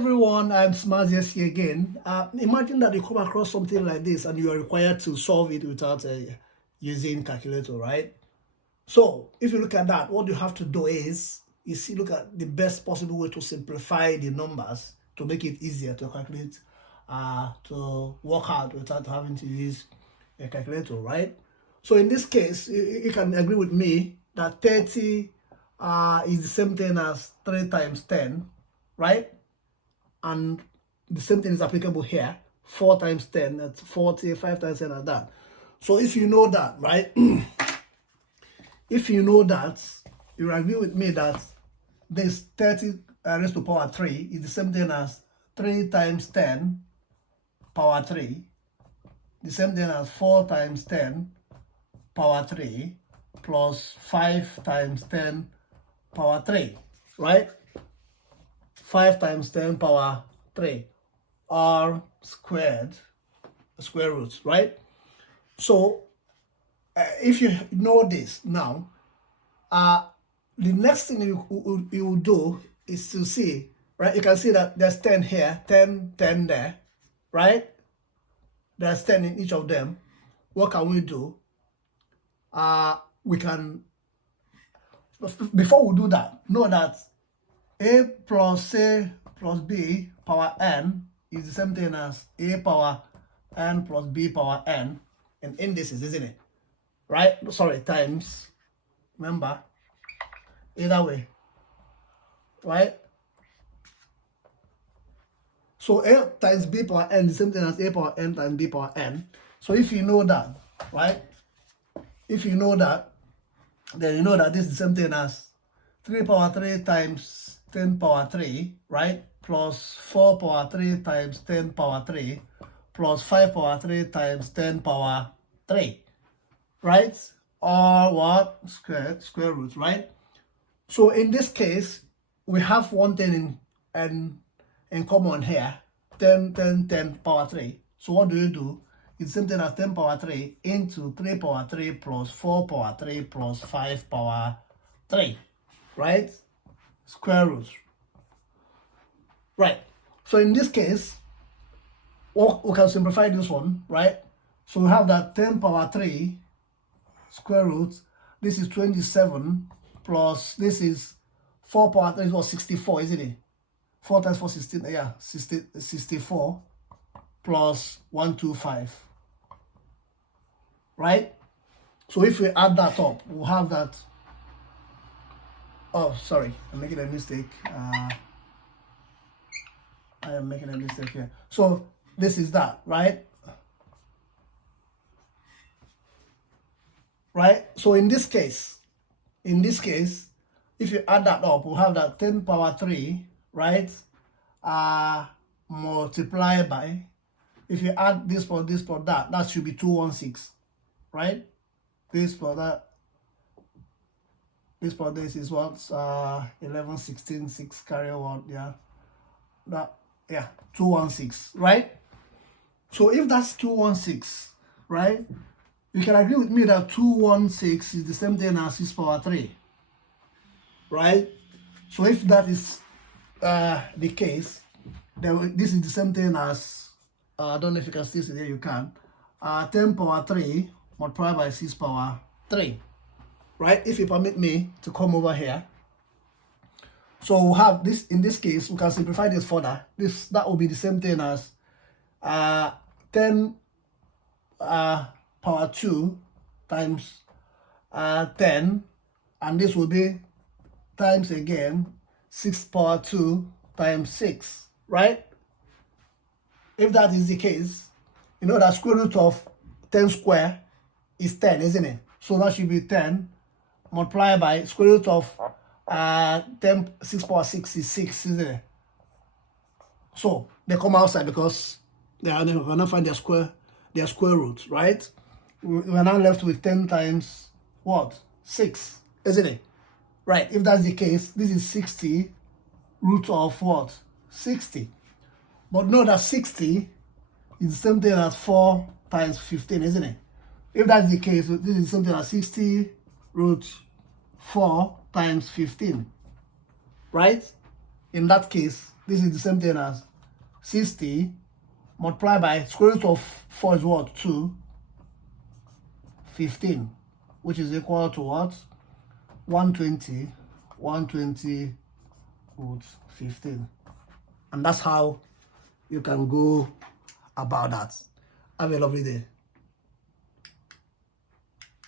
Everyone, I'm Smarties here again. Imagine that you come across something like this and you are required to solve it without using calculator, right? So if you look at that, what you have to do is you see, look at the best possible way to simplify the numbers to make it easier to calculate, to work out without having to use a calculator, right? So in this case, you can agree with me that 30 is the same thing as 3 times 10, right? And the same thing is applicable here. 4 times 10, that's 40, 5 times 10, like that. So if you know that, right? If you know that, you agree with me that this 30 raised to power 3 is the same thing as 3 times 10 power 3, the same thing as 4 times 10 power 3 plus 5 times 10 power 3, right? 5 times 10 power 3 r squared, square roots, right? So if you know this now, the next thing you will do is to see, right? You can see that there's 10 here, 10, 10 there, right? There's 10 in each of them. What can we do? We can, before we do that, know that a plus c plus b power n is the same thing as a power n plus b power n in indices, isn't it? Right? Sorry, times. Remember, either way, right? So a times b power n is the same thing as a power n times b power n. So if you know that, right? If you know that, then you know that this is the same thing as 3 power 3 times 10 power 3, right? Plus 4 power 3 times 10 power 3 plus 5 power 3 times 10 power 3, right? Or what? Square roots, right? So in this case, we have one thing in common here, 10, 10, 10 power 3. So what do? It's the same thing as 10 power 3 into 3 power 3 plus 4 power 3 plus 5 power 3, right? Square roots. Right. So in this case, we can simplify this one, right? So we have that 10 power 3 square root. This is 27 plus this is 4 power 3 was 64, isn't it? 4 times 4, 16, yeah, 64 plus 125. Right? So if we add that up, we'll have that. Oh, sorry, I'm making a mistake. I am making a mistake here. So this is that, right? Right? So in this case, if you add that up, we'll have that 10 power 3, right? Multiplied by, if you add this for that, that should be 216, right? This for that. This for this is what 11, 16, 6 carry 1, yeah. That, yeah, 216, right? So if that's 216, right, you can agree with me that 216 is the same thing as 6 power 3, right? So if that is the case, then this is the same thing as, I don't know if you can still see there, you can, 10 power 3 multiplied by 6 power 3. Right? If you permit me to come over here. So we'll have this, in this case, we can simplify this further. That will be the same thing as 10 power 2 times 10, and this will be times again 6 power 2 times 6, right? If that is the case, you know that square root of 10 square is 10, isn't it? So that should be 10 multiplied by square root of 10, 6 power 6 is 6, isn't it? So they come outside because they are not find their square roots, right? We're now left with 10 times what? 6, isn't it? Right, if that's the case, this is 60 root of what? 60. But know that 60 is the same thing as 4 times 15, isn't it? If that's the case, this is something like 60 root 4 times 15, right? In that case, This is the same thing as 60 multiplied by square root of 4 is what? 2. 15, which is equal to what? 120 root 15. And that's how you can go about that. Have a lovely day.